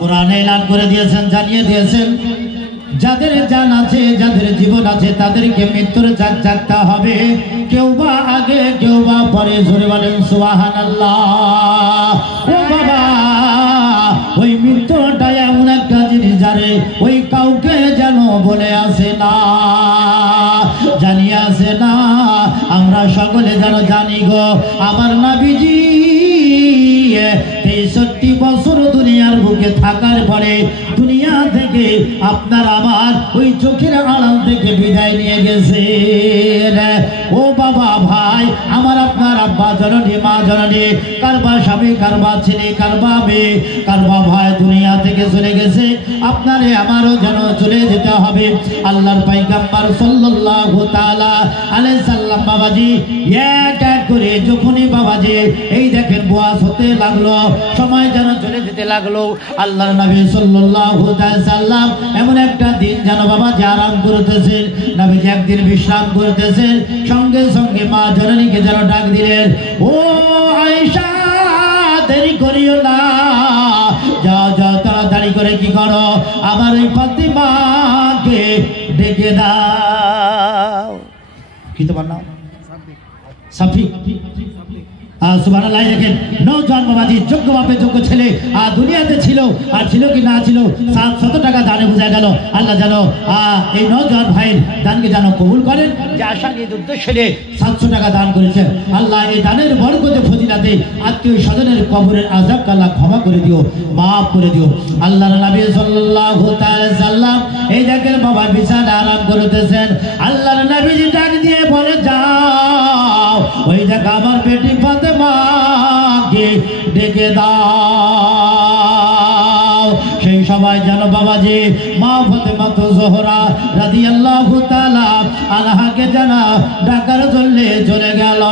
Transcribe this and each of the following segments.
কোরআনে এলান করে দিয়েছেন, জানিয়ে দিয়েছেন যাদের জান আছে, যাদের জীবন আছে তাদেরকে মৃত্যুর চাক চাকতে হবে। কেউ বা আগে কেউ বা পরে। জোরে বলেন সুবহানাল্লাহ। ও বাবা, ওই মৃত্যুটা এমন একটা জিনিস যারে ওই কাউকে যেন বলে আসে না, জানিয়ে আসে না। আমরা সকলে যেন জানি গো, আমার নবীজি ৬৩ বছর দুনিয়ার বুকে থাকার পরে দুনিয়া থেকে আপনার আমার ওই চোখের আড়াল থেকে বিদায় নিয়ে গেছে। ও বাবা, ভাই আমার, আপনার আব্বা জননী, মা জননী, কারবা স্বামী, কারবা ছেলে, কারবা মেয়ে, কারবা ভাই দুনিয়া থেকে চলে গেছে। আপনারে আমারও যেন চলে যেতে হবে। আল্লাহর পয়গম্বর সাল্লাল্লাহু তাআলা আলাইহি সাল্লাম বাবাজি এক এক করে যখনই বাবাজি এই দেখেন বয়স হতে লাগলো, সময় যেন চলে যেতে লাগলো, আল্লাহর নবী সাল্লাল্লাহু আলাইহি সাল্লাম এমন একটা দিন যেন বাবাজি আরাম করতেছেন। নবীজি একদিন বিশ্রাম করতেছেন, সঙ্গে সঙ্গে মা জননীকে যেন ডাক দিলেন, ও আয়েশা দেরি করিও না, যাও যাও তাড়াতাড়ি করে কি করো, আমার ওই ফাতিমাকে ডেকে দাও। কি তোমার নাম? সাফি। সুবহানাল্লাহ। দেখেন নওজোয়ান বাবাজি, যোগ্য বাপে যোগ্য ছেলে, আর দুনিয়াতে ছিল, আর ছিল কি না ছিল 700 টাকা দানে বোঝা গেল। আল্লাহ জানো এই নওজোয়ান ভাইয়ের দানকে যেন কবুল করেন, যে আশা নিয়ে উদ্দেশ্যে 700 টাকা দান করেছে। আল্লাহ এই দানের বরকতে ফজিলাতে আত্মীয় স্বজনের কবরের আযাবকে আল্লাহ ক্ষমা করে দিও, মাফ করে দিও। আল্লাহর নবী সাল্লাল্লাহু তাআলা সাল্লাম এই দেখেন বাবা বিছানা আরাম করতেছেন। আল্লাহর নবীজি ডাক দিয়ে বলে, যাও ওই জায়গা আমার বেটি ফাতেমাকে ডেকে দাও। সেই সবাই যেন বাবাজি মা ফাতেমা জোহরা রাদিয়াল্লাহু তাআলা আনহাকে যেন ডাকার জন্য চলে গেল।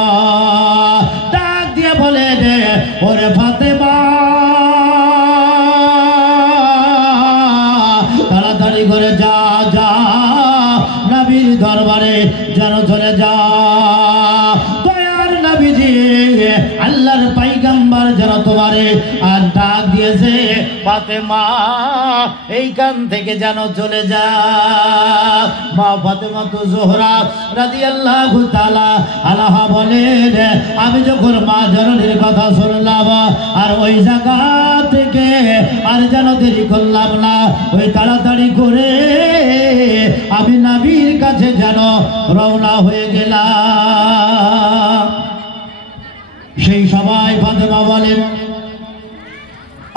ডাক দিয়ে বলে, ওরে ফাতেমা তাড়াতাড়ি করে যা যা, নবীর দরবারে যেন চলে যা। আল্লাহর পয়গম্বর যেন তোমারে আর ডাক দিয়েছে, ফাতেমা এইখান থেকে যেন চলে যা। মা ফাতেমা জোহরা রাদিয়াল্লাহু তাআলা আনহা বলেন, আমি যখন মা জননীর কথা শুনলাম আর ওই জায়গা থেকে আর যেন দেরি করলাম না, ওই তাড়াতাড়ি করে আমি নবীর কাছে যেন রওনা হয়ে গেলাম। সেই সময় ফাতেমা বলেন,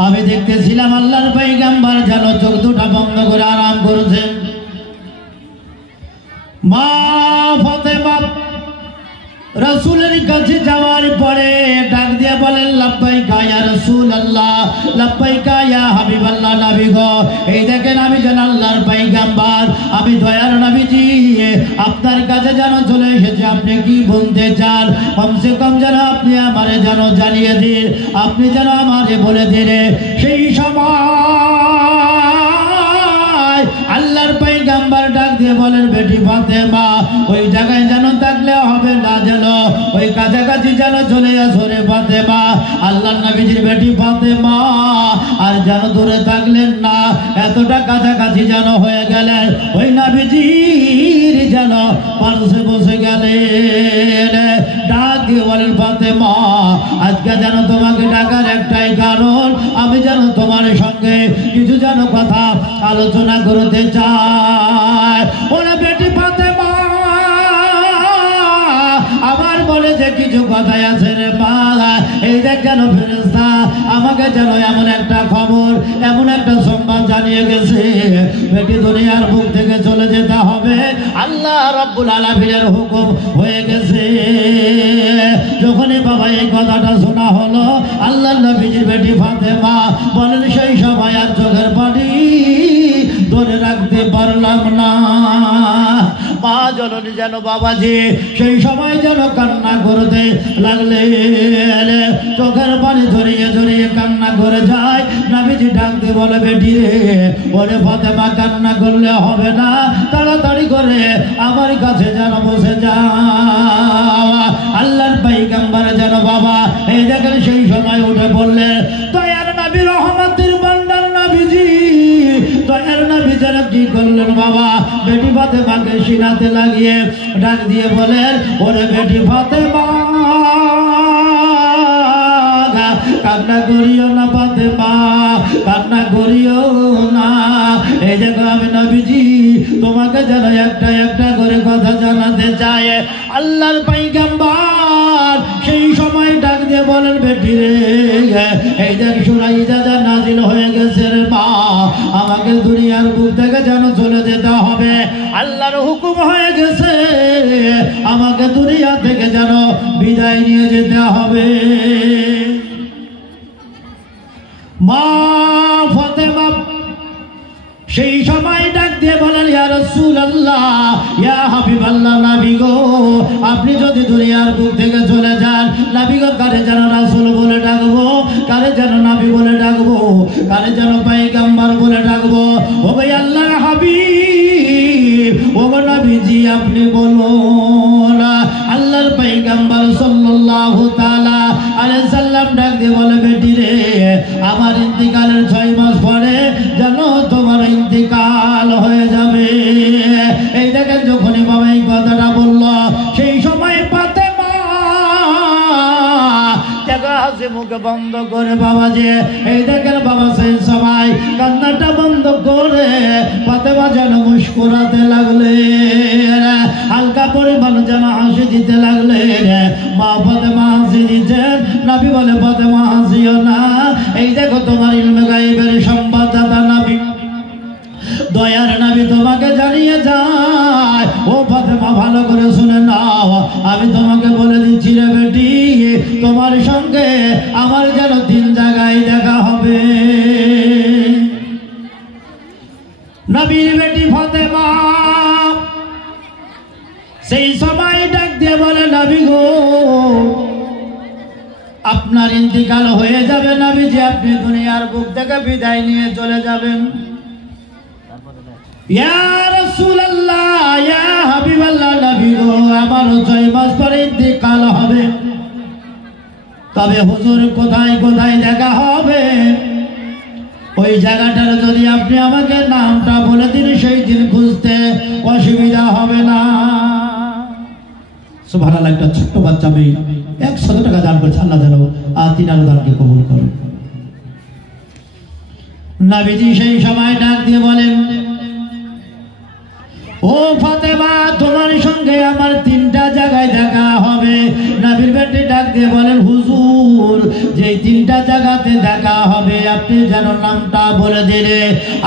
আমি দেখতেছিলাম আল্লাহর পয়গম্বর যেন চোখ দুটা বন্ধ করে আরাম করছেন। মা ফাতেমা রাসূলের কাছে যাওয়ার পরে ডাক দিয়ে বলেন, লাব্বাইকা ইয়া রাসূলুল্লাহ, লাব্বাইকা ইয়া হাবিবাল্লাহ। নবী গো, এই দেখেন আমি যেন আল্লাহর পয়গম্বর, আমি দয়ার নবীজি আপনার কাছে যেন চলে এসেছি। আপনি কি বলতে চান? কমসে কম যেন আপনি আমারে যেন জানিয়ে দিন, আপনি যেন আমারে বলে দিলে। সেই সময় আল্লাহর পয়গম্বর ডাক দিয়ে বলেন, বেটি ফাতেমা ওই জায়গায় যেন থাকলে হবে না, যেন ওই কাছাকাছি যেন চলে আসো রে ফাতেমা। আল্লাহর নবীজির বেটি ফাতেমা আর যেন দূরে থাকলেন না, এতটা কাছাকাছি যেন হয়ে গেলেন, ওই নবীজির যেন পাশে বসে গেলেন। ডাক দিয়ে বলেন, ফাতেমা আজকে যেন তোমাকে ডাকার একটাই কারণ, আমি যেন তোমার সঙ্গে কিছু যেন কথা আলোচনা করতে চাই। ওরা বেটি ফাতেমা আবার বলে যে কিছু কথাই আছে রে মা, এই দেখ যেন ফেরেশতা আমাকে যেন এমন একটা খবর, এমন একটা সংবাদ জানিয়ে গেছে, বেটি দুনিয়ার বুক থেকে চলে যেতে হবে, আল্লাহ রাব্বুল আলামিনের হুকুম হয়ে গেছে। যখনই বাবা এই কথাটা শোনা হলো, আল্লাহর নবীজির বেটি ফাতেমা বলেন, সেই সময় আর চোখের পানি ধরে রাখতে পারলাম না। মা জননী যেন বাবাজি সেই সময় যেন কান্না করতে লাগলেন, চোখের পানি ঝরিয়ে ঝরিয়ে কান্না করে যায়। নবীজি ডাকতে বলে, বেটি রে, ওরে ফাতেমা কান্না করলে হবে না, তাড়াতাড়ি করে আমার কাছে যেন বসে যাও। আল্লাহর পয়গম্বর যেন বাবা এই দেখেন সেই সময় উঠে বললেন, দয়ার নবী রহমতের ভান্ডার নবী কি করলেন বাবা, বেটি ফাতেমাকে সিনাতে লাগিয়ে ডাক দিয়ে বলেন, ওরে বেটি ফাতেমা, কান্না করিও না ফাতেমা, কান্না করিও না। এই দেখো আমি নবীজি তোমাকে যেন একটা একটা করে কথা জানাতে চাই। আল্লাহর পয়গম্বর সেই সময় ডাক দিয়ে বলেন, বেটি রে, এই দেখ সূরা ইজাজা নাজিল হয়ে গেছে রে মা, আমাকে দুনিয়ার বুক থেকে যেন চলে যেতে হবে। আল্লাহর হুকুম হয়ে গেছে, আমাকে দুনিয়া থেকে যেন বিদায় নিয়ে যেতে হবে। মা ফাতেমা সেই সময় ডাক দিয়ে বলেন, ইয়া রাসূলুল্লাহ, ইয়া হাবিবাল্লাহ, নবী গো, আপনি যদি দুনিয়ার বুক থেকে চলে যান, নবী গো, কারে যেন রাসূল বলে ডাকবো, কারে যেন নবী বলে ডাকবো, কারে যেন পয়গম্বর বলে ডাকবো? ও ভাই আল্লাহর হাবিব, ও নবীজি আপনি বলুন। আল্লাহর পয়গম্বর সাল্লাল্লাহু তাআলা আলাইহি সাল্লাম ডাক দিয়ে বলে, বেটি রে, আমার ইন্তিকালের 6 মাস পরে যেন তোমার ইন্তিকাল হয়ে যাবে। এই দেখেন যখনই বাবা এই কথাটা বলল, সেই সময় ফাতেমা জায়গা হাসি মুখে বন্ধ করে বাবা যে এই দেখেন বাবা সেই সময় কান্নাটা বন্ধ করে ফাতেমা যেন মুস্কুরাতে লাগলে, হালকা পরিমাণ যেন হাসি দিতে লাগলে। মা ফাতেমা হাসি দিচ্ছেন, নবী বলে, ফাতেমা হাসিও না, এই দেখো তোমার ইলমে গায়বের সংবাদদাতা নবী, দয়ার নবী তোমাকে জানিয়ে যায়। ও ফাতেমা ভালো করে শুনে নাও, আমি তোমাকে বলে দিচ্ছি রে বেটি, তোমার সঙ্গে আমার যেন 3 জায়গায় দেখা হবে। নবীর বেটি ফাতেমা সেই সময় ডাক দিয়ে বলে, নবী গো, আপনার ইন্তিকাল হয়ে যাবে নবীজি, আপনি দুনিয়ার বুক থেকে বিদায় নিয়ে চলে যাবেন। ইয়া রাসূলুল্লাহ, ইয়া হাবিবাল্লাহ, নবী গো, আমারও 6 মাস পরে ইন্তিকাল হবে, তবে হুজুর কোথায় কোথায় দেখা হবে, ওই জায়গাটার যদি আপনি আমাকে নামটা বলে দিন, সেই দিন খুঁজতে অসুবিধা হবে না। সুবহানাল্লাহ। একটা ছোট্ট বাচ্চা মেয়ে 100 টাকা দান করছে, আল্লাহ যেন তিনার দানকে কবুল করুন। নবীজি সেই সময় ডাক দিয়ে বলেন, ও ফাতেমা, তোমার সঙ্গে আমার 3টা জায়গায় দেখা হবে। নবীর বেটি ডাক দিয়ে বলেন, হুজুর, যে 3টা জায়গাতে দেখা হবে আপনি যেন নামটা বলে দিলে।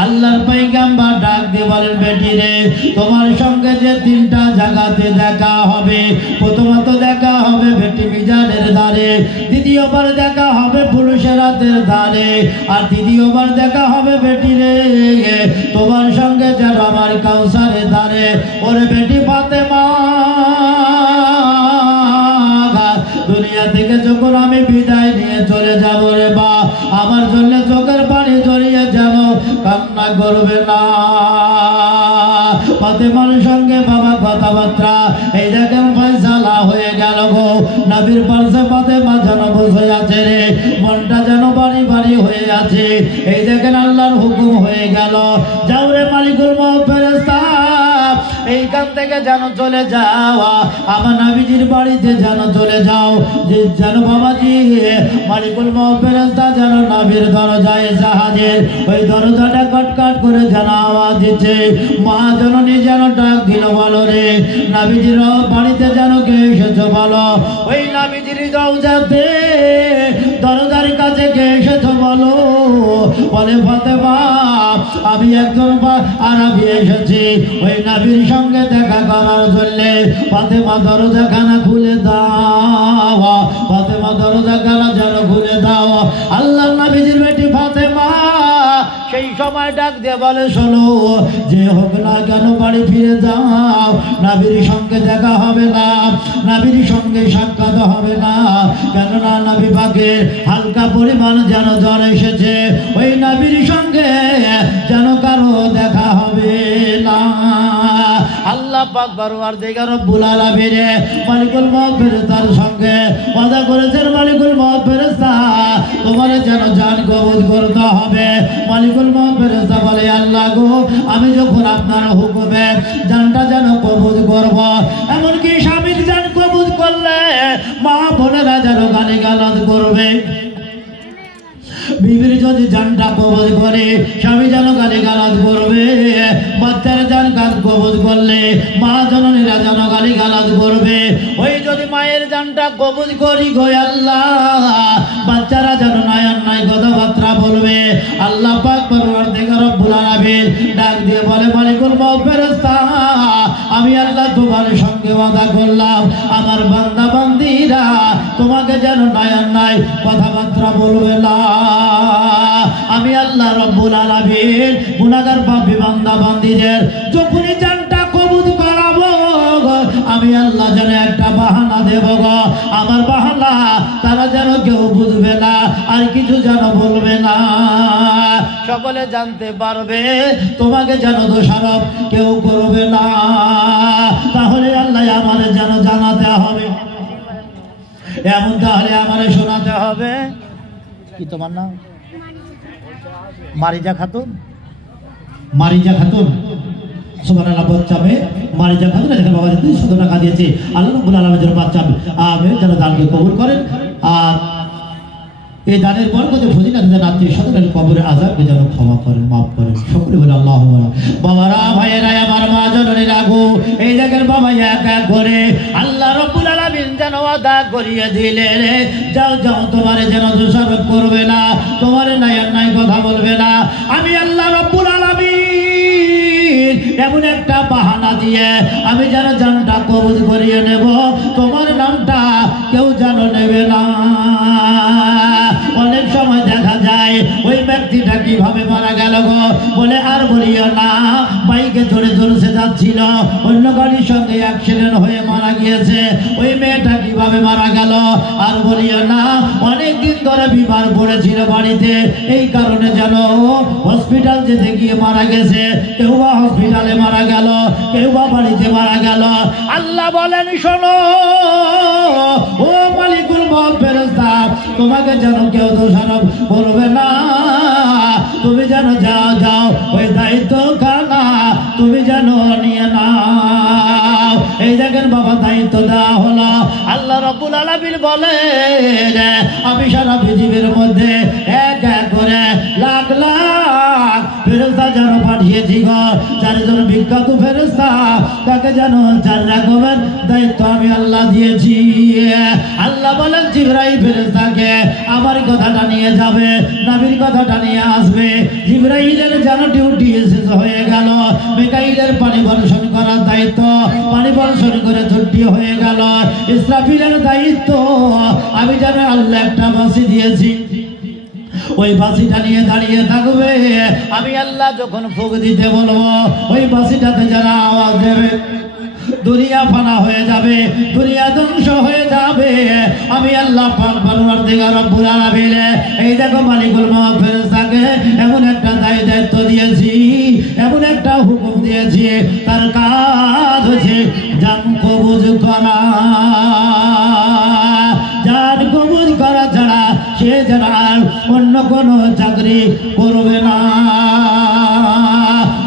আল্লাহর পয়গম্বর ডাক দিয়ে বলেন, বেটি রে, তোমার সঙ্গে যে 3টা জায়গাতে দেখা হবে, প্রথমত দেখা হবে বেটি মিজানের ধারে, দ্বিতীয়বার দেখা হবে পুরুষেরাতের ধারে, আর তৃতীয়বার দেখা হবে বেটি রে তোমার সঙ্গে যেন আমার কাউসারের ধারে। ওরে বেটি ফাতেমা, দুনিয়া থেকে যখন আমি বিদায় নিয়ে চলে যাব রে বা, আমার জন্য চোখের পানি জড়িয়ে যেন কান্না করবে না। ফাতেমার সঙ্গে বাবা কথাবার্তা এই দেখেন ফয়সালা হয়ে গেল গো। নবীর পাশে ফাতেমা যেন বসে আছে রে, মনটা যেন বাড়ি বাড়ি হয়ে আছে। এই দেখেন আল্লাহর হুকুম হয়ে গেল, যাও রে মালিকুল মউত ফেরেশতা, এইখান থেকে যেন চলে যাও, আমার নবীজির বাড়িতে যেন চলে যাও, যে যেন বাবাজি মালিকুল মউত ফেরেশতা যেন নবীর দরজায় জাহাজের ওই দরজাটা কটকট করে যেন আওয়াজ দিচ্ছে। মা জননী যেন ডাক দিল, বলো রে নবীজির বাড়িতে যেন কে এসেছো বলো। ওই নবীজির দরজাতে দরজার কাছে কে এসেছো বলো। বলে ফাতেমা, আমি একজন আরবি এসেছি ওই নবীর সঙ্গে দেখা করার জন্য। ফাতেমা দরজাখানা খুলে দাও, ফাতেমা দরজাখানা যেন খুলে দাও। আল্লাহ নবীজির বেটি ফাতেমা সেই সময় ডাক দিয়ে বলে, শোনো, যে হোক না কেন বাড়ি ফিরে যাও, নবীর সঙ্গে দেখা হবে না, নবীর সঙ্গে সাক্ষাৎ হবে না, কেননা নবী পাকের হালকা পরিমাণ যেন জ্বর এসেছে, ওই নবীর সঙ্গে যেন কারো দেখা হবে না। আল্লাহ আল্লাহ পাক পরওয়ারদিগার রব্বুল আলামিন মালিকুল মউত ফেরেশতার সঙ্গে ওয়াদা করেছেন মালিকুল মউত ফেরেশতা তোমার যেন জান কবুল করতে হবে। মালিকুল মউত ফেরেশতা বলে আল্লাহ গো আমি যখন আপনার হুকুমে জানটা যেন কবুল করব, এমনকি স্বামীর জান কবুল করলে মা বোনেরা যেন গালিগালাজ করবে, বিবির যদি জানটা কবজ করে স্বামী যেন গালিগালাজ করবে, বাচ্চার জান কাজ কবজ করলে মা জননীরা যেন গালিগালাজ করবে। ওই যদি মায়ের জানটা কবজ করি গো আল্লাহ বাচ্চারা যেন নাই কথাবার্তা বলবে। আল্লাহ পাক পরওয়ারদিগার রব্বুল আলামিন ডাক দিয়ে বলে মালিকুল মউত ফেরেশতা আমি আল্লাহ তোমার সঙ্গে ওয়াদা করলাম আমার বান্দা বান্দীরা তোমাকে যেন নাই কথাবার্তা বলবে না। আমি আল্লাহ রব্বুল আলামিন গুনাহগার পাপী বান্দা বান্দীদের যখনই জানটা কবুল করাবো আমি আল্লাহ যেন একটা বাহানা দেব গো, আমার বাহানা তারা যেন কেউ বুঝবে না আর কিছু যেন বলবে না, সকলে জানতে পারবে তোমাকে যেন দোষারোপ কেউ করবে না। তাহলে আল্লাহ আমার যেন জানাতে হবে, এমন তাহলে আমার শোনাতে হবে। কি তোমার নাম? মারিজা খাতুন। মারিজা খাতুন সুবহানাল্লাহ। বাচ্চা মেয়ে মারিজা খাতুন এখানে বাবা 200 টাকা দিয়েছে। আল্লাহ রাব্বুল আলামিন যেন বাচ্চা আমিন যেন দানকে কবুল করেন আর এই দানের বরকতে ফজিলত যেন আত্মীয় স্বজনের কবরের আযাবকে যেন ক্ষমা করেন মাফ করেন। সকলে বলে আল্লাহুম্মা। বাবারা ভাইয়েরা আমার মা জননীরা গো এই জায়গার বাবা এক এক করে আল্লাহ রাব্বুল আলামিন যেন ওয়াদা করিয়ে দিলেন যাও যাও তোমারে যেন দোষারোপ করবে না, তোমারে নাই কথা বলবে না। আমি আল্লাহ রাব্বুল আলামিন এমন একটা বাহানা দিয়ে আমি যেন জানটা কবুল করিয়ে নেব, তোমার নামটা কেউ যেন নেবে না। অনেক সময় দেখা যায় ওই ব্যক্তিটা কিভাবে মারা গেল গো বলে আর বলিও না, বাইকে চড়ে চড়ে যাচ্ছিল অন্য গাড়ির সঙ্গে অ্যাক্সিডেন্ট হয়ে মারা গিয়েছে। ওই মেয়েটা কিভাবে মারা গেল আর বলিও না, অনেক দিন ধরে বিমার পড়েছিল বাড়িতে, এই কারণে যেন হসপিটাল যেতে গিয়ে মারা গেছে। কেউ বা হসপিটালে মারা গেল, কেউ বা বাড়িতে মারা গেল। আল্লাহ বলেন শোনো ও মালিকুল মউত ফেরেশতা তোমাকে যেন কেউ দোষারোপ করবে না, তুমি যেন যাও যাও ওই দায়িত্ব খানা তুমি যেন নিয়ে নাও। এই দেখেন বাবা দায়িত্ব দেওয়া হলো। আল্লাহ রাব্বুল আলামিন বলেন আমি সারা পৃথিবীর মধ্যে এক এক করে লাখ লাখ ফেরেশতা যেন পাঠিয়েছি গো, চারজন বিখ্যাত ফেরেশতা তাকে যেন 4 রকমের দায়িত্ব আমি আল্লাহ দিয়েছি। আল্লাহ বলেন জিবরাইল ফেরেশতাকে আমার কথাটা নিয়ে যাবে, নবীর কথাটা নিয়ে আসবে। জিবরাইলের যেন ডিউটি শেষ হয়ে গেল, মিকাইলের পানি বর্ষণ করার দায়িত্ব পানি বর্ষণ করে ছুটি হয়ে গেল। ইসরাফিলের দায়িত্ব আমি যেন আল্লাহ একটা বাঁশি দিয়েছি, ওই বাঁশিটা নিয়ে দাঁড়িয়ে থাকবে। আমি আল্লাহ যখন ফুঁক দিতে বলবো ওই বাঁশিটাতে যারা আওয়াজ দেবে দুনিয়া ফানা হয়ে যাবে, দুনিয়া ধ্বংস হয়ে যাবে। আমি আল্লাহ পাক পরওয়ারদিগার রব্বুল আলামিন এই দেখো মালিকুল মউত ফেরেশতাকে এমন একটা দায়িত্ব দিয়েছি, এমন একটা হুকুম দিয়েছি, তার কাজ হচ্ছে জান কবুল করা। জান কবুল করা ছাড়া সে যেন আর অন্য কোনো চাকরি করবে না।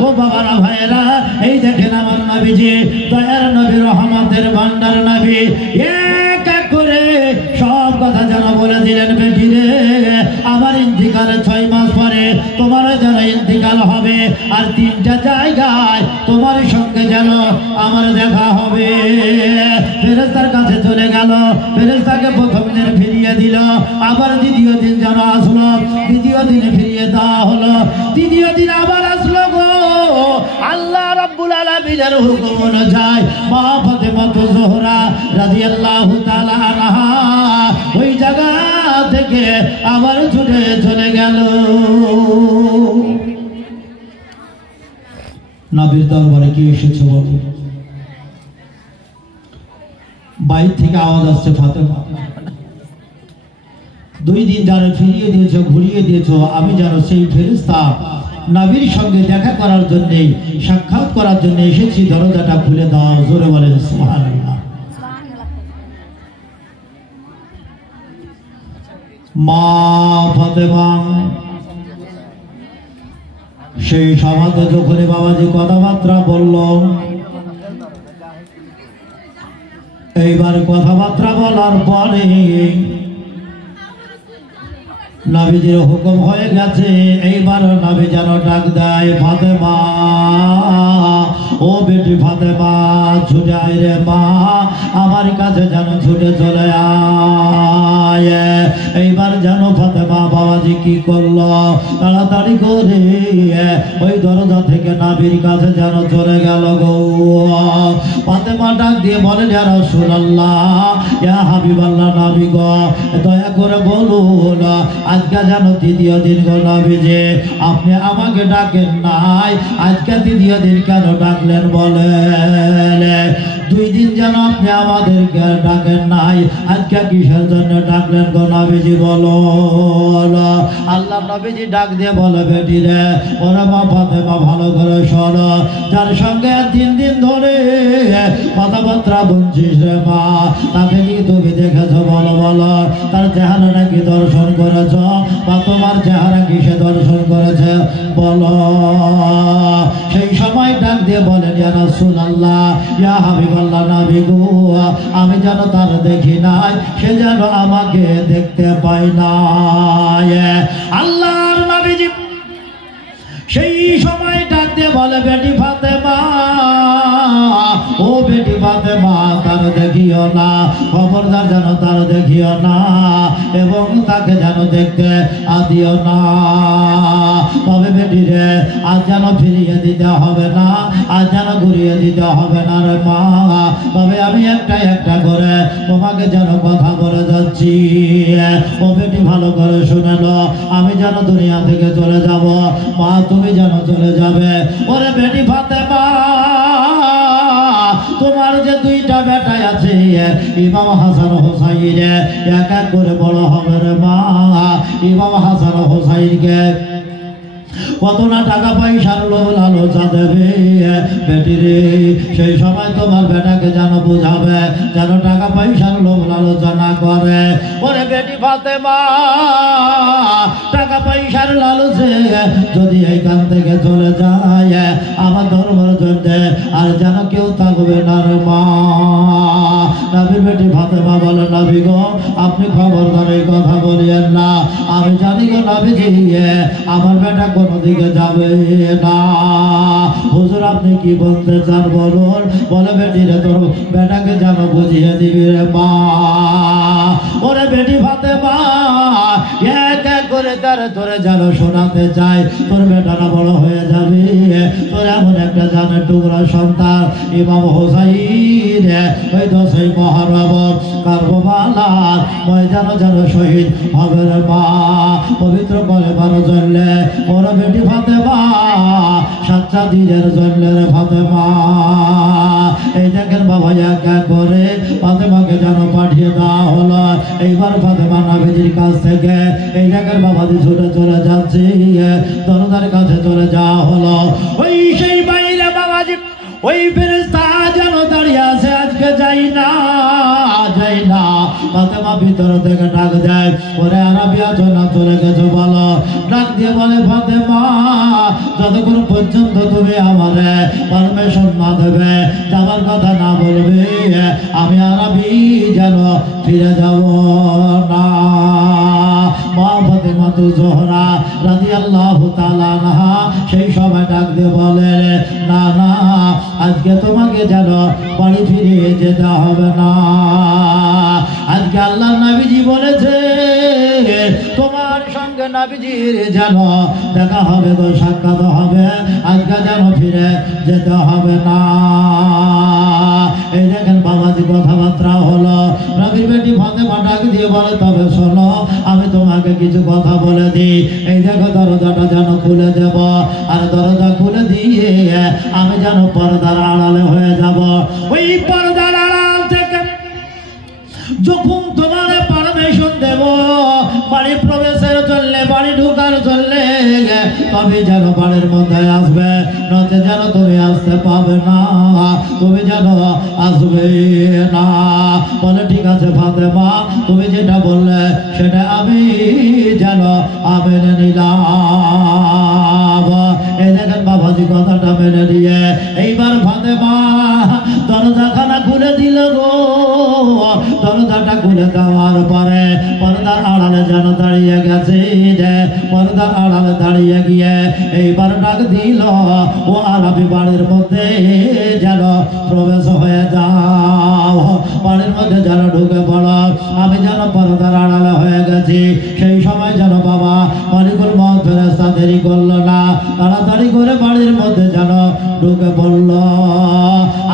ও বাবারা ভাইয়েরা এই দেখেন আমার নবীজি দয়ার নবী রহমতের ভান্ডার নবী এক এক করে সব কথা যেন বলে দিলেন বেটি রে আমার ইন্তিকালের 6 মাস পরে তোমার যেন ইন্তিকাল হবে আর 3টা জায়গায় তোমার সঙ্গে যেন আমার দেখা হবে। ফেরেশতার কাছে চলে গেল, ফেরেশতাকে প্রথম দিন ফিরিয়ে দিল, আবার দ্বিতীয় দিন যেন আসলো, দ্বিতীয় দিনে ফিরিয়ে দেওয়া হলো, তৃতীয় দিন আবার আসলো গো। আল্লাহ রাব্বুল আলামিনের হুকুম অনুযায়ী মা ফাতেমা জোহরা রাদিয়াল্লাহু তাআলা আনহা ওই জায়গা থেকে আবার ছুটে চলে গেল। নবীর দরবারে কি এসেছে বলো? বাইরে থেকে আওয়াজ আসছে ফাতেমা 2 দিন যারা ফিরিয়ে দিয়েছো ঘুরিয়ে দিয়েছো আমি যেন সেই ফেরেশতা নবীর সঙ্গে দেখা করার জন্য, সাক্ষাৎ করার জন্য এসেছি, দরজাটা খুলে দাও। জোরে বলেন সুবহানাল্লাহ। মা ফাতেমা সেই সমাজে যখন বাবাজি কথাবার্তা বলল, এইবার কথাবার্তা বলার পরে নবীজির হুকুম হয়ে গেছে। এইবার নবী যেন ডাক দেয়, ফাতেমা, ও বেটি ফাতেমা, ছুটে আয় রে মা, আমার কাছে যেন ছুটে চলে আয়। এইবার যেন ফাতেমা বাবাজি কি করলো, তাড়াতাড়ি করে ওই দরজা থেকে নবীর কাছে যেন চলে গেল গো। ফাতেমা ডাক দিয়ে বলেন, ইয়া রাসূলুল্লাহ, ইয়া হাবিবাল্লাহ, নবী গো, দয়া করে বলুন আজকে যেন তৃতীয় দিন গো নবীজি, আপনি আমাকে ডাকেন নাই, আজকে তৃতীয় দিন কেন ডাকলেন বলেন? 2 দিন যেন আপনি আমাদেরকে ডাকেন নাই, আজকে কিসের জন্য ডাকলেন গো নবীজি বলো? আল্লাহ নবীজি ডাক দিয়ে বলে, বেটি রে, ওরা মা ফাতেমা ভালো করে শোনো, যার সঙ্গে 3 দিন ধরে কথাবার্তা বলছিস রে মা, তাকে কি তুমি দেখেছো বলো? বলো তার চেহারা নাকি দর্শন করেছ, বা তোমার চেহারা কিসে দর্শন করেছে বলো? সেই সময় ডাক দিয়ে বলেন, ইয়া রাসূলুল্লাহ, ইয়া হাবিবাল্লাহ, নবী গো, আমি যেন তার দেখি নাই, সে যেন আমাকে দেখতে পাই নাই। আল্লাহর নবীজি সেই সময় ডাক দিয়ে বলে, বেটি ফাতেমা, ও বেটি ফাতেমা, তার দেখিও না, খবরদার যেন তার দেখিও না, এবং তাকে যেন দেখতে দিও না। তবে বেটি রে, আজ যেন ফিরিয়ে দিতে হবে না, আজ যেন ঘুরিয়ে দিতে হবে না রে মা, তবে আমি একটা একটা করে তোমাকে যেন কথা বলে যাচ্ছি। ও বেটি ভালো করে শুনে লো, আমি যেন দুনিয়া থেকে চলে যাব, মা তুমি যেন চলে যাবে। ওরে বেটি ফাতেমা, তোমার যে 2টা বেটা আছে, ইমাম হাসান হোসাইন, এক এক করে বড় হবে রে মা। ইমাম হাসান হোসাইনকে কত না টাকা পয়সার লোভ লালসা দেবে বেটি রে, সেই সময় তোমার বেটাকে যেন বুঝাবে যেন টাকা পয়সার লোভ লালসা না করে। ওরে বেটি ফাতেমা, টাকা পয়সার লালসে যদি এইখান থেকে চলে যায়, আমার ধর্মের জন্য আর যেন কেউ থাকবে না রে মা। নবীর বেটি ফাতেমা বলে, নবী গো, আপনি খবরদার এই কথা বলিয়েন না, আমি জানি গো নবীজি, আমার বেটা কোনো দিকে যাবে না। হুজুর আপনি কি বলতে চান বলুন? বলে, বেটি রে, তোর বেটাকে যেন বুঝিয়ে দিবি রে মা। ওরে বেটি ফাতেমা, এক এক করে তোরে যেন শোনাতে চাই, তোর বেটারা বড় হয়ে যাবে, তোর এমন একটা জানের টুকরা সন্তান ইমাম হোসাইন ওই 10ই মুহররম কারবালার ময়দানে যেন শহীদ হবে রে মা। পবিত্র কলেমার জন্য ওর বেটি ফাতেমা, সাচ্চা দিনের জন্য রে ফাতেমা। এই দেখেন বাবা, এক এক করে ফাতেমাকে যেন পাঠিয়ে দেওয়া হলো। এইবার ফাতেমা নবীজির কাছ থেকে এই দেখেন বাবাজি ছুটে চলে যাচ্ছে, দরজার কাছে চলে যাওয়া হলো। ওই সেই বাইরে বাবাজি ওই ফেরেশতা যেন দাঁড়িয়ে আছে, আজকে যাই না, যাই না। ফাতেমা ভিতর থেকে ডাক দেয়, ওরে আরবি আছো না চলে গেছো বলো? ডাক দিয়ে বলে, ফাতেমা, যতক্ষণ পর্যন্ত তুমি আমার পারমিশন না দেবে, যাবার কথা না বলবে, আমি আরবি যেন ফিরে যাব না। মা ফাতেমা জোহরা রাদিয়াল্লাহু তাআলা আনহা সেই সময় ডাক দিয়ে বলে, না না, আজকে তোমাকে যেন বাড়ি ফিরে যেতে হবে না। আজকে আল্লাহ নবীজি বলেছে, তোমার সঙ্গে নবীজির যেন দেখা হবে গো, সাক্ষাৎ হবে, আজকে যেন ফিরে যেতে হবে না। এই দেখেন বাবাজি কথাবার্তা হলো। নবীর বেটি ফাতেমা ডাক দিয়ে বলে, তবে শোনো, আমি তোমাকে কিছু কথা বলে দিই। এই দেখো দরজাটা যেন খুলে দেব, আর দরজা খুলে দিয়ে আমি যেন পর্দার আড়ালে হয়ে যাব। ওই পর্দার আড়াল থেকে যখন তোমার পারমিশন দেব, বাড়ি প্রবেশের চললে বাড়ি ঢুকার চললে তবে যেন বাড়ির মধ্যে আসবে, নচে যেন তুমি আসতে পাবে না, তুমি যেন আসবে না। বলে ঠিক আছে ফাতেমা, তুমি যেটা বললে সেটা আমি যেন মেনে নিলাম। এই দেখেন বাবাজি কথাটা মেনে নিয়ে এইবার ফাতেমা দরজাখানা খুলে দিল গো। দরজাটা খুলে দেওয়ার পরে পর্দার আড়ালে যেন দাঁড়িয়ে গেছে, পর্দার আড়ালে দাঁড়িয়ে গিয়ে এইবার ডাক দিল, ও আরবি বাড়ির মধ্যে যেন প্রবেশ হয়ে যাও, বাড়ির মধ্যে যেন ঢুকে পড়ো, আমি যেন পর্দার আড়ালে হয়ে গেছি। সেই সময় যেন বাবা মালিকুল মউত ফেরেশতা দেরি করলো না, তাড়াতাড়ি করে বাড়ির মধ্যে যেন ঢুকে পড়ল।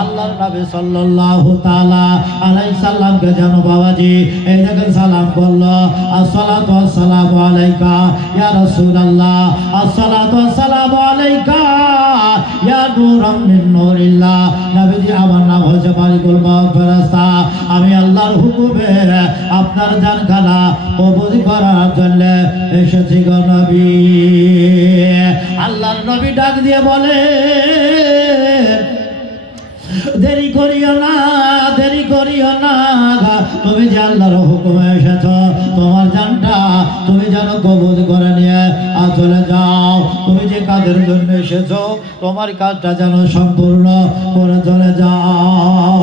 আল্লাহর নবী সাল্লাল্লাহু তাআলা আলাইহি সাল্লামকে যেন বাবাজি এই দেখেন সালাম করলো, আসসালাতু ওয়াসসালামু আলাইকা ইয়া রাসূলুল্লাহ, আসসালাতু ওয়াসসালামু আলাইকা ইয়া নূরাম মিন নূরিল্লাহ। নবীজি আমার নাম হচ্ছে মালিকুল মউত ফেরেশতা, আমি আল্লাহর হুকুমে আপনার জানখানা কবুল করার জন্য এসেছি গো নবী। আল্লাহর নবী ডাক দিয়ে বলে, দেরি করিও না, দেরি করিও না, তুমি যে আল্লাহর হুকুমে এসেছ তোমার জানটা তুমি যেন কবুল করে নিয়ে চলে যাও। তুমি যে কাজের জন্য এসেছো তোমার কাজটা যেন সম্পূর্ণ করে চলে যাও।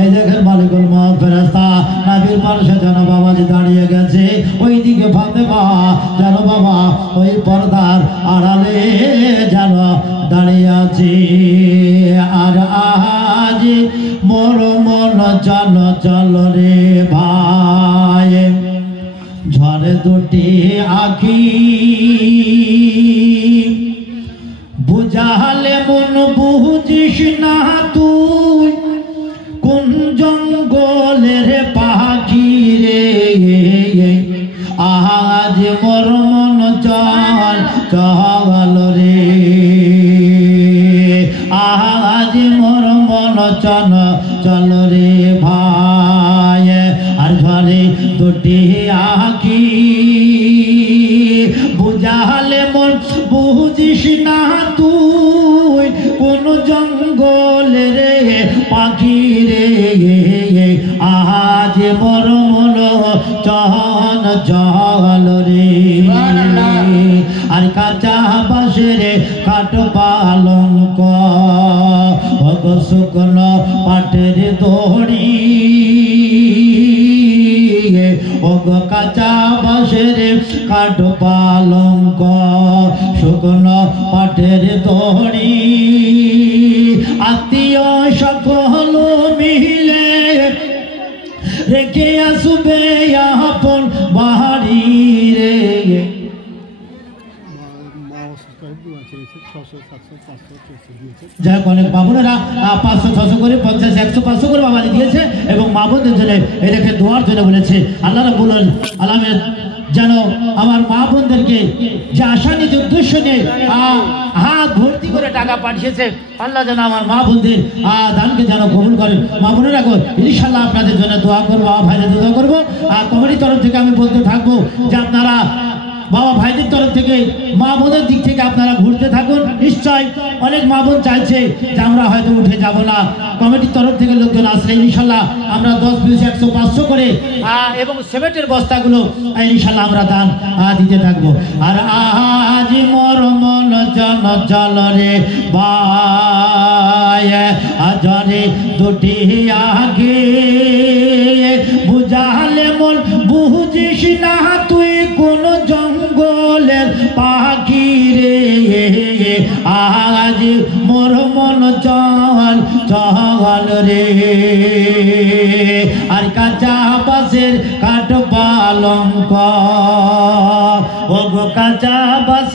এই দেখেন মালিকুল মউত ফেরেশতা নবীর পাশে যেন বাবাজি দাঁড়িয়ে গেছে, ওইদিকে ফাতেমা যেন বাবা ওই পর্দার আড়ালে যেন দাঁড়িয়ে আছে। আর আজ মোর মন চল চল রে ভাই, ঝরে দুটি আখি বুঝালে মন বুঝিস না তুই, কোন জঙ্গলের পাখি রে, আজ মোর মন চল চল রে, আজ মোর মন চল চল রে ভাই। আর ঘরে দুটি আখি বুঝালে মন বুঝিস না তুই, কোন জঙ্গলে রে পাখি রে, আজ মোর মন চল চল রে। আর কাঁচা বাঁশের কাঠ পালঙ্ক, শুকনো পাটের দড়ি, ওগো কাঁচা বাঁশের কাঠ পালঙ্ক, শুকনো পাটের দড়ি, আত্মীয় সকল মিলে রেখে আসবে আপন বাড়ি রে। যাই হোক অনেক বাবুনেরা 500-600 করে 50-100-500 করে বাবাজি দিয়েছে এবং মা বোনদের জন্য এই রেখে দোয়ার জন্য বলেছে। আল্লাহ রাব্বুল আলামিন যেন আমার মা বোনদেরকে যে আশা নিয়ে উদ্দেশ্য নিয়ে হাত ভর্তি করে টাকা পাঠিয়েছে, আল্লাহ যেন আমার মা বোনদের দানকে যেন কবুল করেন। মা বোনেরা ইনশাআল্লাহ আপনাদের জন্য দোয়া করবো, ভাইদের দোয়া করবো। আর কমিটির তরফ থেকে আমি বলতে থাকবো যে আপনারা বাবা ভাইদের তরফ থেকে মা বোনের দিক থেকে আপনারা ঘুরতে থাকুন। নিশ্চয় অনেক মা বোন চাইছে যে আমরা হয়তো উঠে যাব না, কমিটির তরফ থেকে লোকজন আসলে ইনশাল্লাহ আমরা 10-20-100-500 করে এবং সিমেন্টের বস্তাগুলো ইনশাল্লাহ আমরা দান দিতে থাকবো। আর আজ মোর মন জন চল রে ভাই, আজরে দুটি আগে বুঝালে মন বুঝিস না তুই, কোন জঙ্গলের পাখি রে, আজ মোর মন চল চল রে। আর কাঁচা বাঁশের কাঠ পালঙ্ক, ও গো কাঁচা বাঁশ